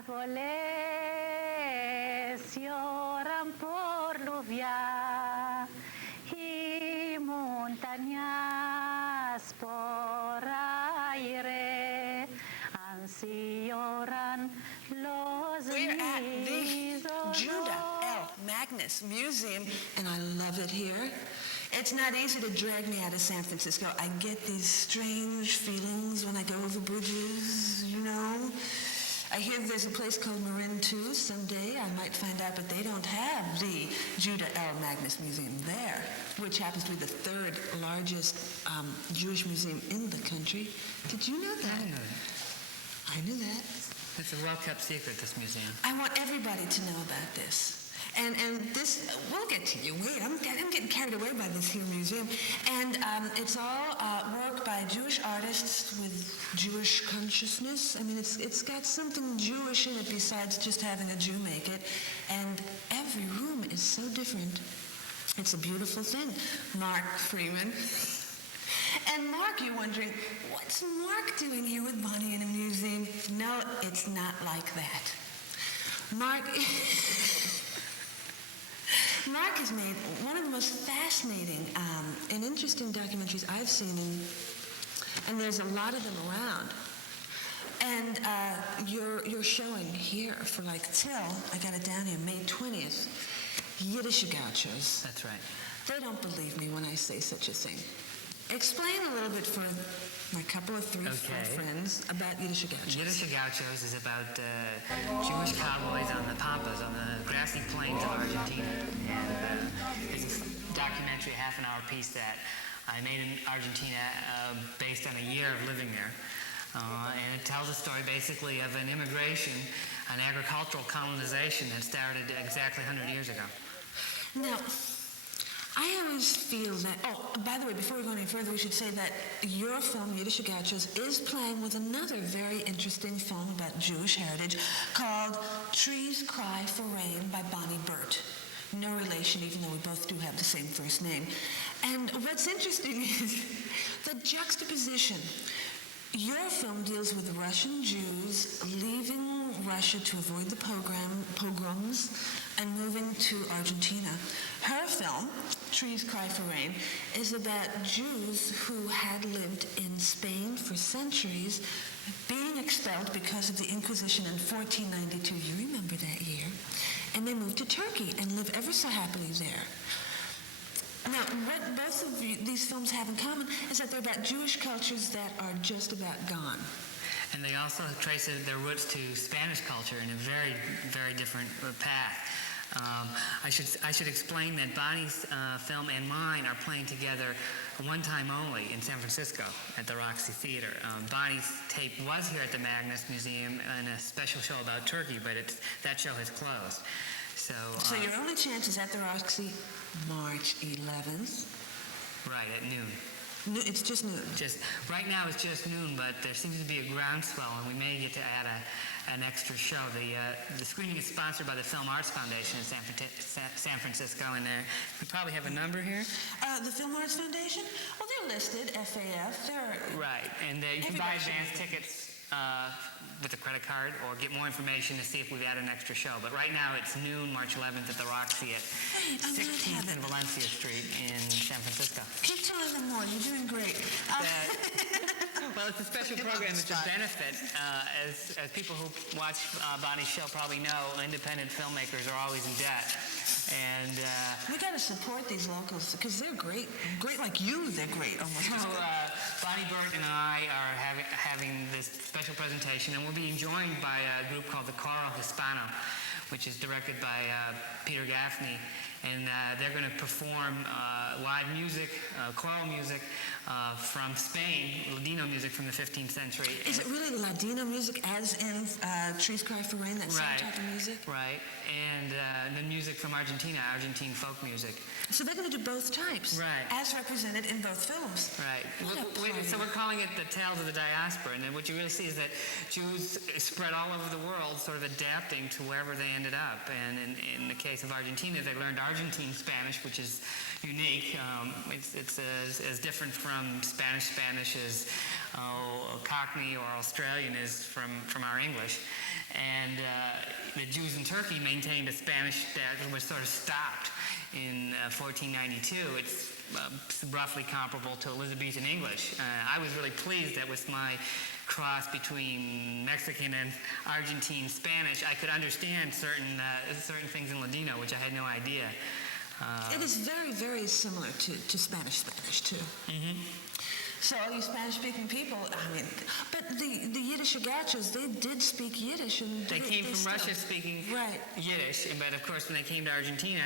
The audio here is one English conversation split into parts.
Árboles lloran por lluvia y montañas por aire, así lloran los We're at the nidos. Judah L. Magnus Museum, and I love it here. It's not easy to drag me out of San Francisco. I get these strange feelings when I go over bridges, you know. I hear there's a place called Marin too. Someday I might find out, but they don't have the Judah L. Magnus Museum there, which happens to be the third largest Jewish museum in the country. Did you know that? I know that. I knew that. It's a well-kept secret, this museum. I want everybody to know about this. And this, we'll get to you. Wait, I'm getting carried away by this here museum. And it's all work by Jewish artists with Jewish consciousness. I mean, it's got something Jewish in it besides just having a Jew make it. And every room is so different. It's a beautiful thing. Mark Freeman. And Mark, you're wondering, what's Mark doing here with Bonnie in a museum? No, it's not like that. Mark has made one of the most fascinating and interesting documentaries I've seen, and there's a lot of them around. And you're showing here for till, I got it down here, May 20th, Yidishe Gauchos. That's right. They don't believe me when I say such a thing. Explain a little bit for my couple of four friends about Yidishe Gauchos. Yidishe Gauchos is about Jewish cowboys on the pampas, on the grassy plains of Argentina. And it's a documentary, half-an-hour piece that I made in Argentina based on a year of living there. And it tells a story basically of an immigration, an agricultural colonization that started exactly 100 years ago. Now, I always feel that, by the way, before we go any further, we should say that your film, Yidishe Gauchos, is playing with another very interesting film about Jewish heritage called Trees Cry for Rain by Bonnie Burt. No relation, even though we both do have the same first name. And what's interesting is the juxtaposition. Your film deals with Russian Jews leaving Russia to avoid the pogroms and moving to Argentina. Her film, Trees Cry for Rain, is about Jews who had lived in Spain for centuries, being expelled because of the Inquisition in 1492. You remember that year. And they moved to Turkey and live ever so happily there. Now, what both of these films have in common is that they're about Jewish cultures that are just about gone. And they also trace their roots to Spanish culture in a very, very different path. I should explain that Bonnie's film and mine are playing together one time only in San Francisco at the Roxy Theater. Bonnie's tape was here at the Magnus Museum in a special show about Turkey, but that show has closed. So your only chance is at the Roxy March 11th. Right, at noon. No, it's just noon. Right now it's just noon, but there seems to be a groundswell, and we may get to add an extra show. The screening is sponsored by the Film Arts Foundation in San Francisco, and we probably have a number here. The Film Arts Foundation? Well, they're listed, FAF. Right, and you can buy advance tickets with a credit card or get more information to see if we've added an extra show. But right now it's noon, March 11th at the Roxy at 16th and Valencia Street in San Francisco. Keep telling them more. You're doing great. Well, it's a special program. It's a benefit. As people who watch Bonnie's show probably know, independent filmmakers are always in debt. And we got to support these locals because they're great. Great like you, they're great. Almost. So Bonnie Burt and I are having this special presentation, and we're being joined by a group called the Coro Hispano, which is directed by Peter Gaffney. And they're going to perform live music, choral music from Spain, Ladino music from the 15th century. Is it really Ladino music, as in Trees Cry for Rain, that same type of music? Right, and the music from Argentina, Argentine folk music. So they're going to do both types, right, as represented in both films. Right. So we're calling it the Tales of the Diaspora, and then what you really see is that Jews spread all over the world, sort of adapting to wherever they ended up. And in the case of Argentina, they learned Argentine Spanish, which is unique. It's as different from Spanish as Cockney or Australian is from our English. And the Jews in Turkey maintained a Spanish that was sort of stopped in 1492. It's roughly comparable to Elizabethan English. I was really pleased that with my cross between Mexican and Argentine Spanish, I could understand certain things in Ladino, which I had no idea. It is very, very similar to Spanish too. Mm-hmm. So all you Spanish-speaking people, I mean, but the Yidishe Gauchos, they did speak Yiddish. And they came from Russia speaking Yiddish, but of course when they came to Argentina,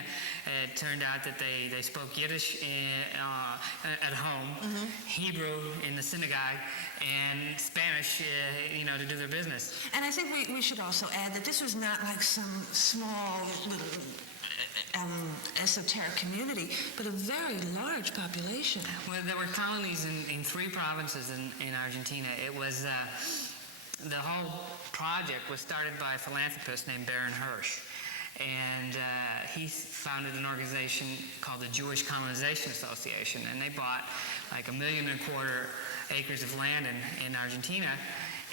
it turned out that they spoke Yiddish at home, mm-hmm. Hebrew in the synagogue, and Spanish, to do their business. And I think we should also add that this was not like some small little esoteric community, but a very large population. Well, there were colonies in 3 provinces in Argentina. It was the whole project was started by a philanthropist named Baron Hirsch, and he founded an organization called the Jewish Colonization Association, and they bought like 1.25 million acres of land in Argentina,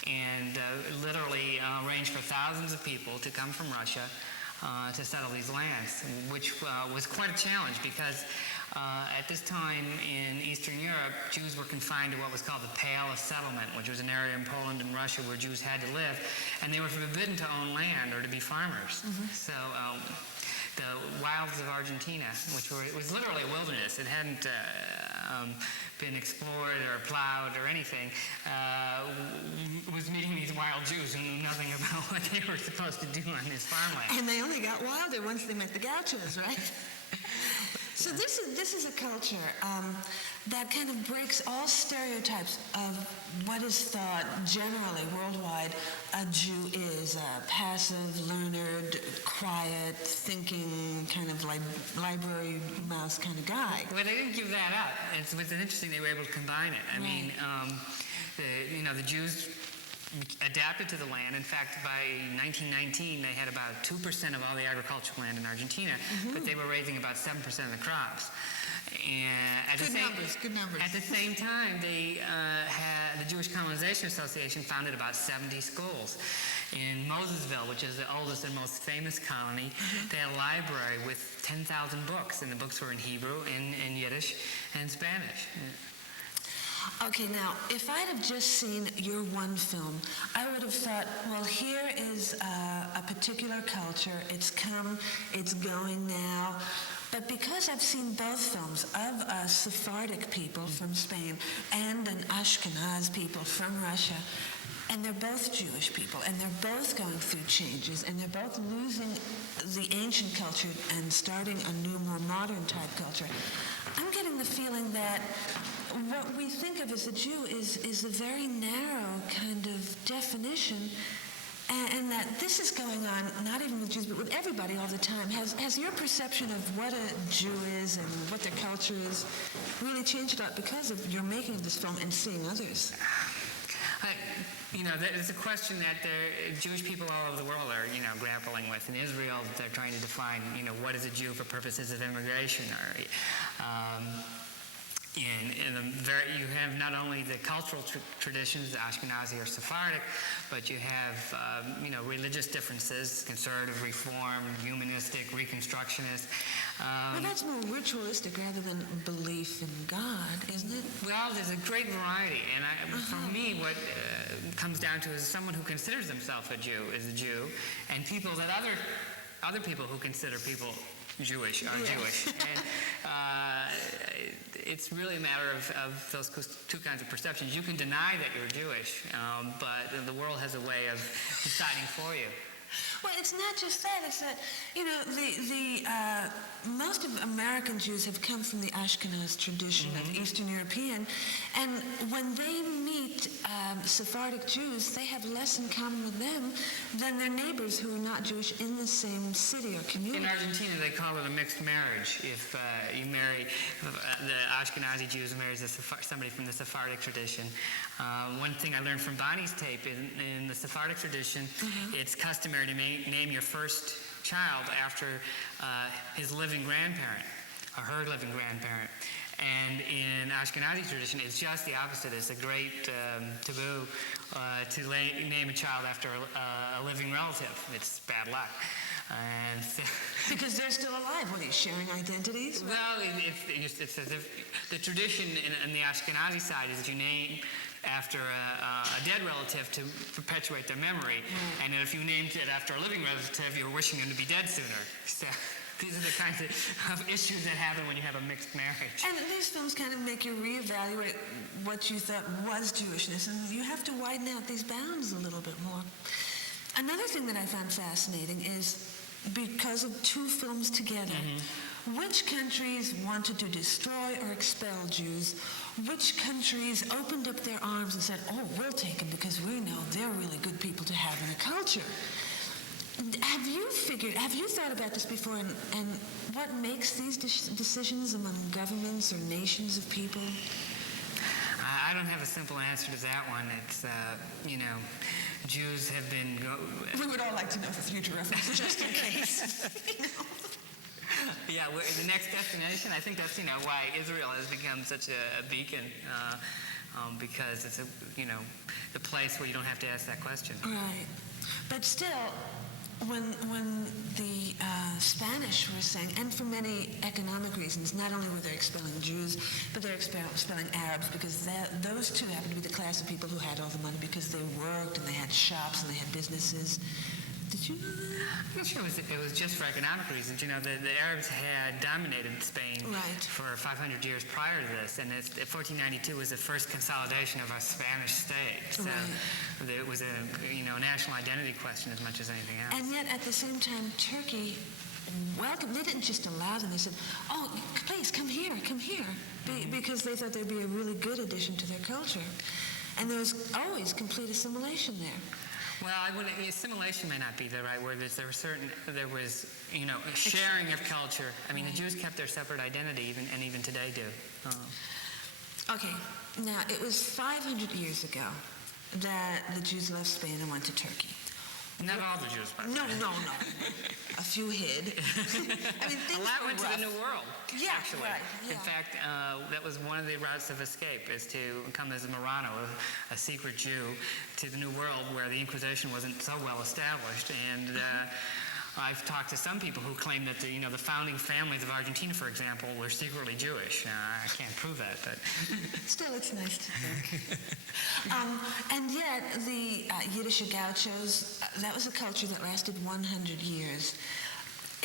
and literally arranged for thousands of people to come from Russia to settle these lands, which was quite a challenge because at this time in Eastern Europe, Jews were confined to what was called the Pale of Settlement, which was an area in Poland and Russia where Jews had to live, and they were forbidden to own land or to be farmers. Mm-hmm. So the wilds of Argentina, it was literally a wilderness. It hadn't been explored or plowed or anything, was meeting these wild Jews who knew nothing about what they were supposed to do on this farmland. And they only got wilder once they met the Gauchos, right? So this is a culture that kind of breaks all stereotypes of what is thought generally worldwide a Jew is: a passive, learned, quiet, thinking, kind of like library mouse kind of guy. Well, they didn't give that up. It's interesting they were able to combine it. I mean, the Jews adapted to the land. In fact, by 1919, they had about 2% of all the agricultural land in Argentina, mm-hmm. but they were raising about 7% of the crops. And good numbers. At the same time, they had the Jewish Colonization Association founded about 70 schools. In Mosesville, which is the oldest and most famous colony, mm-hmm. they had a library with 10,000 books, and the books were in Hebrew, in Yiddish, and Spanish. Okay, now, if I'd have just seen your one film, I would have thought, well, here is a particular culture. It's come, it's going now. But because I've seen both films of Sephardic people from Spain and an Ashkenaz people from Russia, and they're both Jewish people, and they're both going through changes, and they're both losing the ancient culture and starting a new, more modern type culture, I'm getting the feeling that what we think of as a Jew is a very narrow kind of definition, and that this is going on not even with Jews but with everybody all the time. Has your perception of what a Jew is and what their culture is really changed a lot because of your making of this film and seeing others? It's a question that Jewish people all over the world are, grappling with. In Israel, they're trying to define, what is a Jew for purposes of immigration, or you have not only the cultural traditions, the Ashkenazi or Sephardic, but you have, religious differences: conservative, reform, humanistic, reconstructionist. Well, that's more ritualistic rather than belief in God, isn't it? Well, there's a great variety, and for me, what comes down to is someone who considers themselves a Jew is a Jew, and people that other people who consider people Jewish are Jewish. And it's really a matter of those two kinds of perceptions. You can deny that you're Jewish, but the world has a way of deciding for you. Well, it's not just that. It's that, most of American Jews have come from the Ashkenaz tradition mm-hmm. of Eastern European, and when they meet Sephardic Jews, they have less in common with them than their neighbors who are not Jewish in the same city or community. In Argentina, they call it a mixed marriage. If you marry the Ashkenazi Jews marries somebody from the Sephardic tradition. One thing I learned from Bonnie's tape, in the Sephardic tradition, mm-hmm. it's customary to name your first child after his living grandparent, or her living grandparent. And in Ashkenazi tradition, it's just the opposite. It's a great taboo to name a child after a living relative. It's bad luck. And so Because they're still alive. What are you sharing identities? well, it's as if the tradition in the Ashkenazi side is that you name after a dead relative to perpetuate their memory. And if you named it after a living relative, you're wishing him to be dead sooner. So these are the kinds of issues that happen when you have a mixed marriage. And these films kind of make you reevaluate what you thought was Jewishness, and you have to widen out these bounds a little bit more. Another thing that I found fascinating is because of two films together, which countries wanted to destroy or expel Jews? Which countries opened up their arms and said, oh, we'll take them because we know they're really good people to have in a culture? Have you thought about this before, and what makes these decisions among governments or nations of people? I don't have a simple answer to that one. It's, Jews have been... We would all like to know for future reference, just in case. Yeah, the next destination, I think that's, why Israel has become such a beacon, because it's, the place where you don't have to ask that question. Right. But still, when the Spanish were saying, and for many economic reasons, not only were they expelling Jews, but they're expelling Arabs, because those two happened to be the class of people who had all the money because they worked and they had shops and they had businesses. Did you know that? I'm not sure it was just for economic reasons. The Arabs had dominated Spain for 500 years prior to this, and 1492 was the first consolidation of a Spanish state. So it was a national identity question as much as anything else. And yet, at the same time, Turkey welcomed. They didn't just allow them. They said, "Oh, please come here, because they thought they'd be a really good addition to their culture." And there was always complete assimilation there. Well, assimilation may not be the right word. There was sharing of culture. I mean, the Jews kept their separate identity, even today do. Okay, now it was 500 years ago that the Jews left Spain and went to Turkey. Not all the Jews, by the way. No. A few hid. I mean, things a lot went were rough. to the New World, actually. Right, yeah. In fact, that was one of the routes of escape, is to come as a Marrano, a secret Jew, to the New World where the Inquisition wasn't so well established. And I've talked to some people who claim that the founding families of Argentina, for example, were secretly Jewish. I can't prove that, but still, it's nice to think. And yet, the Yidishe Gauchos, that was a culture that lasted 100 years.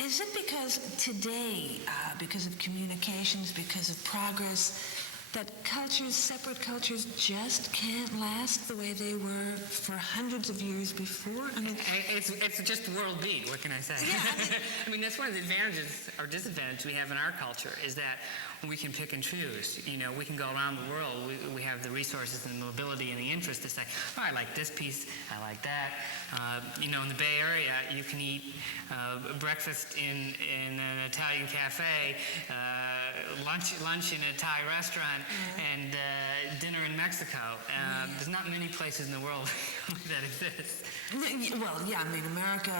Is it because today, because of communications, because of progress, that separate cultures, just can't last the way they were for hundreds of years before? I mean, it's just world beat. What can I say? Yeah, I mean, that's one of the advantages or disadvantages we have in our culture, is that we can pick and choose. We can go around the world. We have the resources and the mobility and the interest to say, oh, I like this piece, I like that. In the Bay Area, you can eat breakfast in an Italian cafe, lunch in a Thai restaurant, and dinner in Mexico. There's not many places in the world that exist. Well, yeah, I mean, America,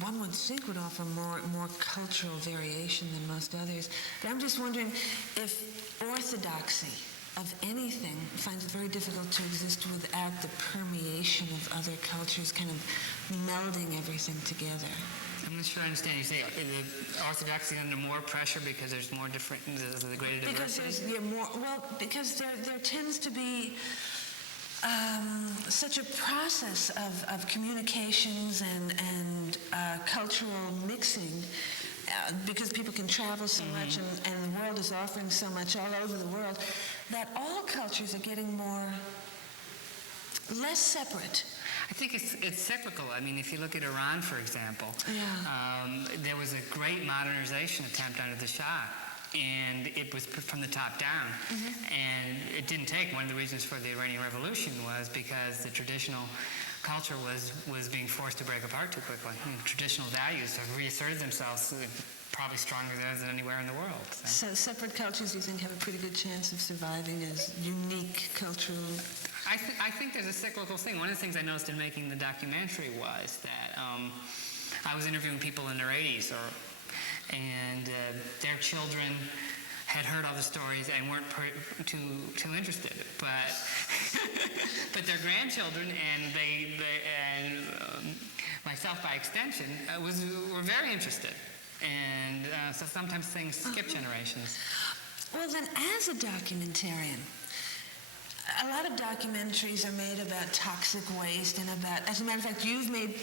one would think, would offer more cultural variation than most others. But I'm just wondering if orthodoxy of anything finds it very difficult to exist without the permeation of other cultures kind of melding everything together. I'm not sure I understand. You say the orthodoxy under more pressure because there's more different, there's the greater diversity? Because there tends to be such a process of communications and cultural mixing, because people can travel so much and the world is offering so much all over the world, that all cultures are getting less separate. I think it's cyclical. I mean, if you look at Iran, for example, there was a great modernization attempt under the Shah. And it was from the top down. And it didn't take. One of the reasons for the Iranian Revolution was because the traditional culture was being forced to break apart too quickly. Traditional values have reasserted themselves probably stronger there than anywhere in the world. So separate cultures, you think, have a pretty good chance of surviving as unique cultural... I think there's a cyclical thing. One of the things I noticed in making the documentary was that I was interviewing people in their 80s, and their children had heard all the stories and weren't too interested, but but their grandchildren and myself by extension were very interested, and so sometimes things skip generations. Well, then, as a documentarian, a lot of documentaries are made about toxic waste and about, as a matter of fact, you've made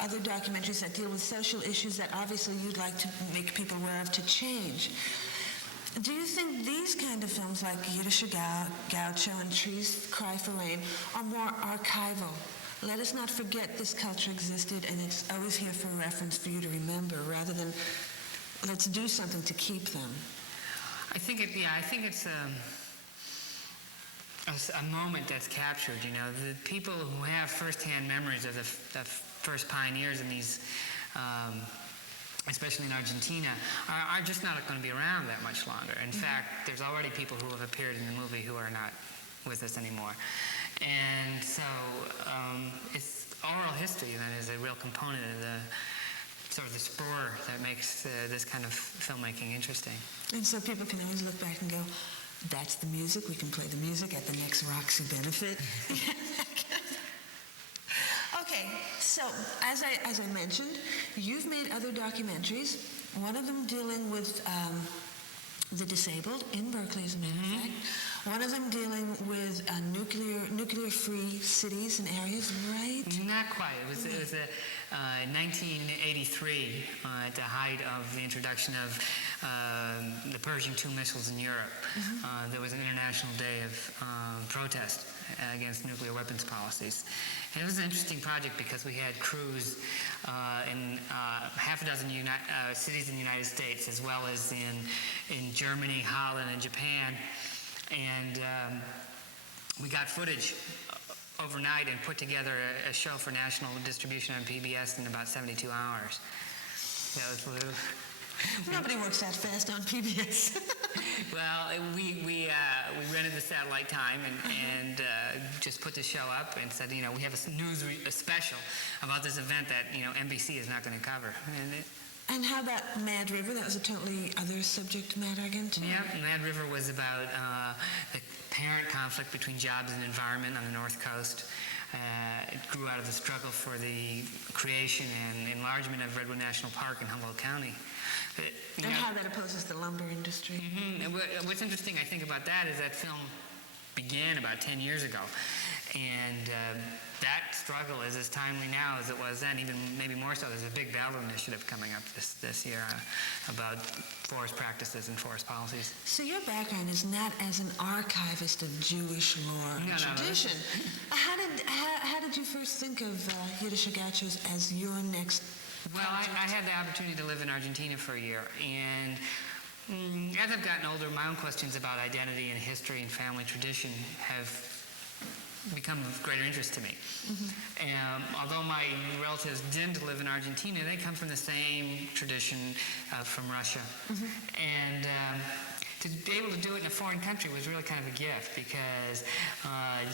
other documentaries that deal with social issues that obviously you'd like to make people aware of to change. Do you think these kind of films like Yidishe Gaucho and Trees Cry for Rain are more archival? Let us not forget this culture existed and it's always here for reference for you to remember, rather than let's do something to keep them. I think it's a moment that's captured. You know, the people who have firsthand memories of the first pioneers in these, especially in Argentina, are just not going to be around that much longer. In fact, there's already people who have appeared in the movie who are not with us anymore. And so it's oral history that is a real component of the sort of the spur that makes this kind of filmmaking interesting. And so people can always look back and go, that's the music, we can play the music at the next Roxy benefit. Okay, so as I mentioned, you've made other documentaries, one of them dealing with the disabled in Berkeley, as a matter of fact. One of them dealing with nuclear-free cities and areas, right? Not quite. It was 1983, at the height of the introduction of the Pershing II missiles in Europe. There was an international day of protest against nuclear weapons policies. And it was an interesting project because we had crews in half a dozen cities in the United States, as well as in Germany, Holland, and Japan. And we got footage overnight and put together a show for national distribution on PBS in about 72 hours. That was Nobody works that fast on PBS. Well, we rented the satellite time and just put the show up and said, we have a special about this event that NBC is not going to cover. And how about Mad River? That was a totally other subject matter again, too. Yeah, Mad River was about the apparent conflict between jobs and environment on the North Coast. It grew out of the struggle for the creation and enlargement of Redwood National Park in Humboldt County. And how that opposes the lumber industry. What's interesting, I think, about that is that film began about 10 years ago. And that struggle is as timely now as it was then, even maybe more so. There's a big ballot initiative coming up this year about forest practices and forest policies. So your background is not as an archivist of Jewish lore and tradition. How did you first think of Yidishe Gauchos as your next Well, I had the opportunity to live in Argentina for a year, and as I've gotten older, my own questions about identity and history and family tradition have become of greater interest to me. And although my relatives didn't live in Argentina, they come from the same tradition from Russia. And to be able to do it in a foreign country was really kind of a gift, because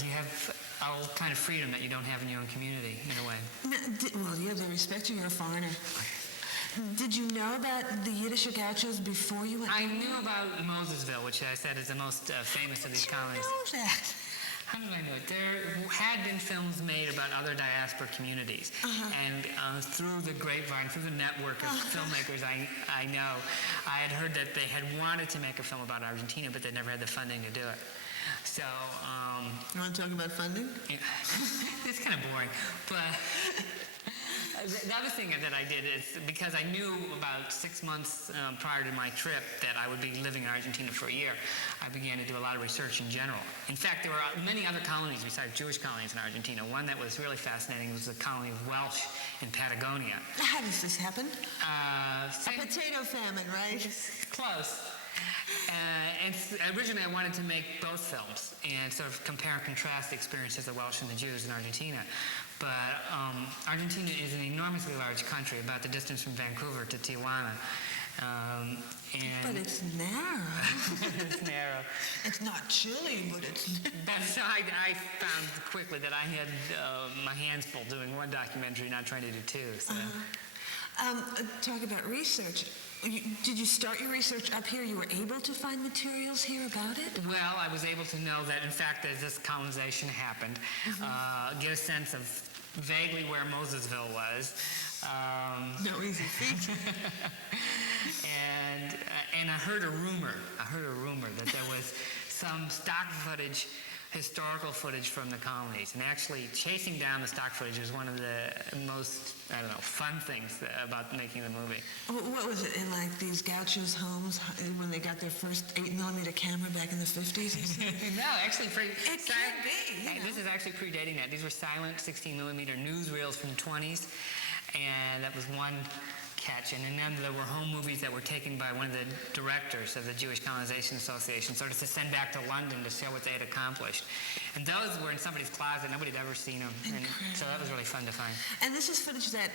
you have all kind of freedom that you don't have in your own community, in a way. Well, you have the respect, you're a foreigner. Did you know about the Yidishe Gauchos before you went? I knew about Mosesville, which I said is the most famous of these colonies. How did you know that? How did I know it? There had been films made about other diaspora communities. And through the grapevine, through the network of filmmakers I know, I had heard that they had wanted to make a film about Argentina, but they never had the funding to do it. So, you want to talk about funding? Yeah. It's kind of boring, but the other thing that I did is, because I knew about 6 months prior to my trip that I would be living in Argentina for a year, I began to do a lot of research in general. In fact, there were many other colonies besides Jewish colonies in Argentina. One that was really fascinating was the colony of Welsh in Patagonia. How does this happen? A Same, potato famine, right? close. And originally I wanted to make both films and sort of compare and contrast the experiences of the Welsh and the Jews in Argentina. But Argentina is an enormously large country, about the distance from Vancouver to Tijuana. But it's narrow. It's narrow. It's not chilly, but it's narrow. So I found quickly that I had my hands full doing one documentary, not trying to do two. So. Talk about research. Did you start your research up here? You were able to find materials here about it? Well, I was able to know that, in fact, that this colonization happened, get a sense of vaguely where Mosesville was. No easy feat. And I heard a rumor that there was some stock footage, historical footage from the colonies. And actually, chasing down the stock footage was one of the most, fun things about making the movie. What was it, in like these gauchos' homes when they got their first 8mm camera back in the 50s? No, actually, it can be. This is actually predating that. These were silent 16mm newsreels from the 20s, and that was one catch. And then there were home movies that were taken by one of the directors of the Jewish Colonization Association, sort of to send back to London to show what they had accomplished. And those were in somebody's closet. Nobody had ever seen them. And so that was really fun to find. And this is footage that,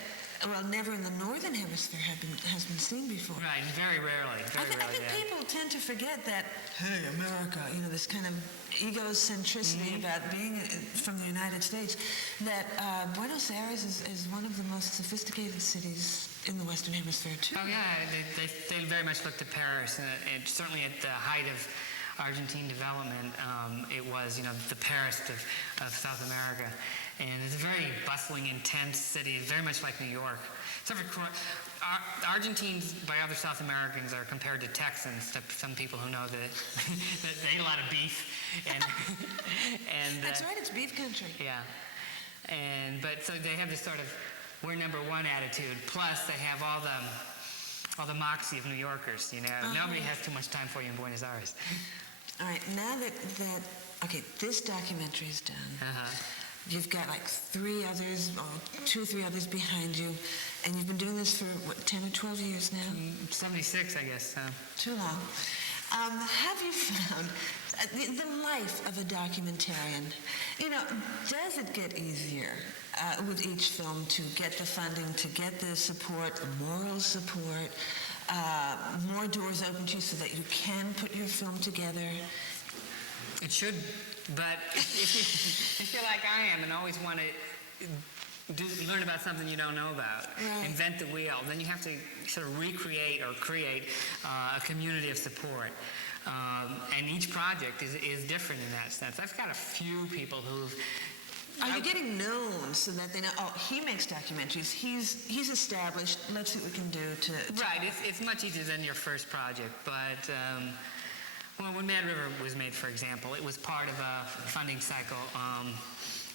never in the Northern Hemisphere has been seen before. Right, very rarely. I think people tend to forget that, hey, America, this kind of egocentricity about being from the United States, that Buenos Aires is one of the most sophisticated cities in the Western Hemisphere, too. Oh, yeah, they very much looked to Paris, and certainly at the height of Argentine development, it was, the Paris of South America. And it's a very bustling, intense city, very much like New York. Argentines, by other South Americans, are compared to Texans, to some people who know that they eat a lot of beef. And That's right, it's beef country. Yeah. But so they have this sort of we're number one attitude, plus they have all the moxie of New Yorkers, Nobody has too much time for you in Buenos Aires. All right, now that this documentary is done, you've got like 2 or 3 others behind you, and you've been doing this for, 10 or 12 years now? 76, I guess. Too long. Have you found the life of a documentarian? Does it get easier with each film to get the funding, to get the support, the moral support, more doors open to you so that you can put your film together? It should, but if you're like I am and always want to learn about something you don't know about, invent the wheel, then you have to sort of recreate or create a community of support. And each project is different in that sense. I've got a few people who've... Are you getting known so that they know, he makes documentaries, he's established, let's see what we can do to... Right, it's much easier than your first project, but... when Mad River was made, for example, it was part of a funding cycle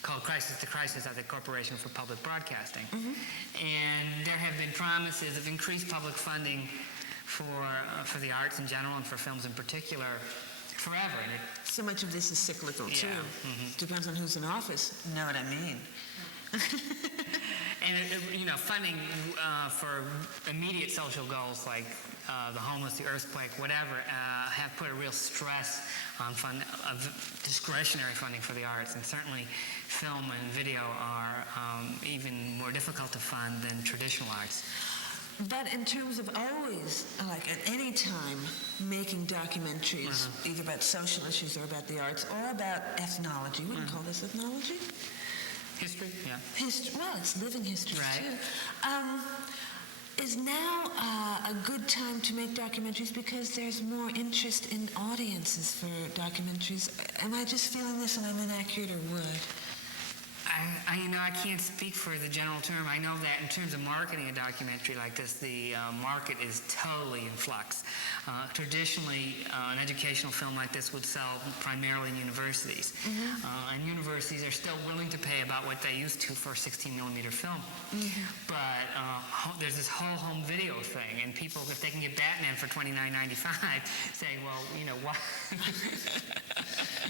called Crisis to Crisis at the Corporation for Public Broadcasting. And there have been promises of increased public funding for the arts in general and for films in particular forever. And so much of this is cyclical, too. Depends on who's in office. Know what I mean? And, funding for immediate social goals like the homeless, the earthquake, whatever, have put a real stress on discretionary funding for the arts. And certainly film and video are even more difficult to fund than traditional arts. But in terms of always, like at any time, making documentaries, either about social issues or about the arts or about ethnology, we can call this ethnology? History, yeah. Well, it's living history, right. Too. Is now a good time to make documentaries because there's more interest in audiences for documentaries? Am I just feeling this and I'm inaccurate, or what? I can't speak for the general term. I know that in terms of marketing a documentary like this, the market is totally in flux. Traditionally, an educational film like this would sell primarily in universities. And universities are still willing to pay about what they used to for a 16mm film. But there's this whole home video thing, and people, if they can get Batman for $29.95, say, well, why?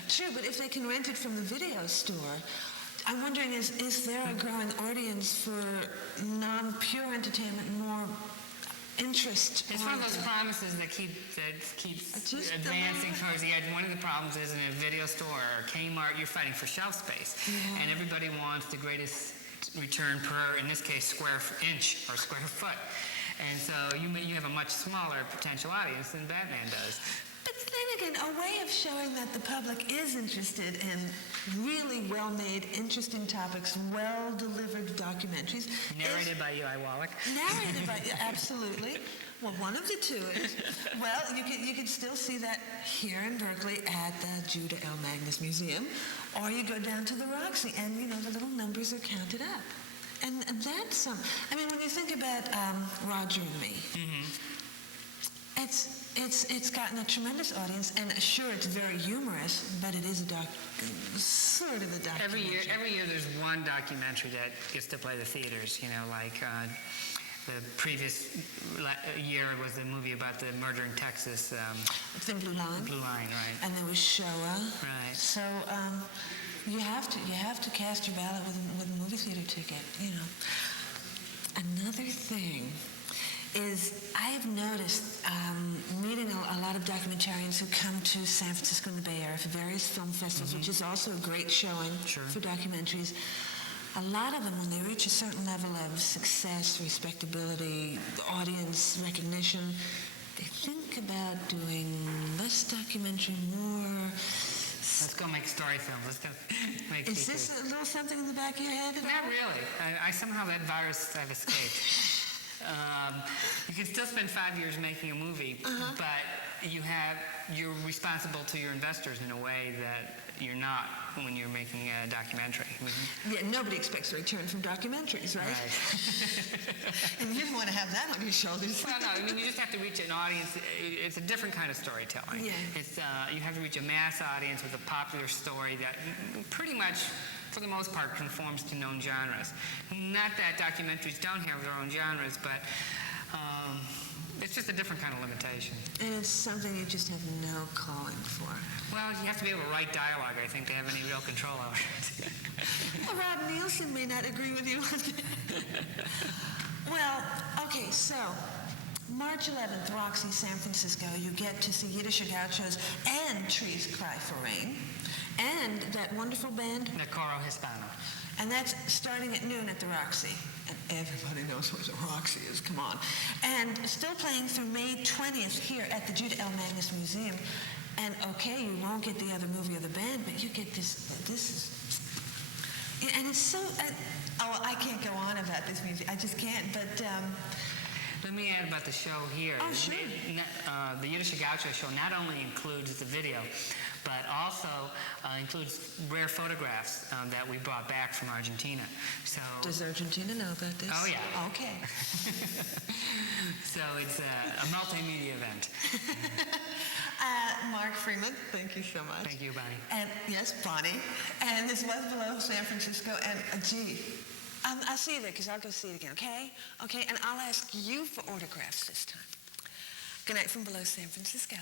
True, but if they can rent it from the video store, I'm wondering, is there a growing audience for non-pure entertainment, more interest? It's one of those promises that keeps advancing towards the edge. One of the problems is in a video store or Kmart, you're fighting for shelf space. And everybody wants the greatest return per, in this case, square inch or square foot. And so you have a much smaller potential audience than Batman does. But then again, a way of showing that the public is interested in really well-made, interesting topics, well-delivered documentaries. Narrated by Eli Wallach. Narrated by, absolutely. Well, one of the two is. Well, you could still see that here in Berkeley at the Judah L. Magnus Museum, or you go down to the Roxy, and the little numbers are counted up. And that's some. I mean, when you think about Roger and Me, it's gotten a tremendous audience, and sure, it's very humorous, but it is sort of a documentary. Every year, there's one documentary that gets to play the theaters. Like the previous year was the movie about the murder in Texas. Thin Blue Line. Blue Line, right? And there was Shoah. Right. So. You have to cast your ballot with a movie theater ticket. Another thing is I've noticed meeting a lot of documentarians who come to San Francisco and the Bay Area for various film festivals, which is also a great showing for documentaries. A lot of them, when they reach a certain level of success, respectability, audience recognition, they think about doing less documentary, more. Let's go make story films. Let's go make Is this a little something in the back of your head? Not really. I somehow that virus I've escaped. You can still spend 5 years making a movie, but you're responsible to your investors in a way that you're not when you're making a documentary. Yeah, nobody expects a return from documentaries, right? And you don't want to have that on your shoulders. Well, no, you just have to reach an audience. It's a different kind of storytelling. Yeah. It's you have to reach a mass audience with a popular story that pretty much, for the most part, conforms to known genres. Not that documentaries don't have their own genres, but it's just a different kind of limitation. And it's something you just have no calling for. Well, you have to be able to write dialogue, I think, to have any real control over it. Well, Rob Nielsen may not agree with you on that. Well, okay, so March 11th, Roxy, San Francisco, you get to see Yidishe Gauchos and Trees Cry for Rain, and that wonderful band, The Coro Hispano. And that's starting at noon at the Roxy. And everybody knows what the Roxy is, come on. And still playing through May 20th here at the Judah L. Magnus Museum. And okay, you won't get the other movie or the band, but you get this is, and it's so, I can't go on about this music, I just can't, but. Let me add about the show here. Oh, sure. The Yidishe Gaucho show not only includes the video, but also includes rare photographs that we brought back from Argentina. So. Does Argentina know about this? Oh, yeah. Okay. So it's a multimedia event. Mark Freeman, thank you so much. Thank you, Bonnie. And yes, Bonnie. And this was below San Francisco. And gee, I'll see you there because I'll go see it again, okay? Okay, and I'll ask you for autographs this time. Good night from below San Francisco.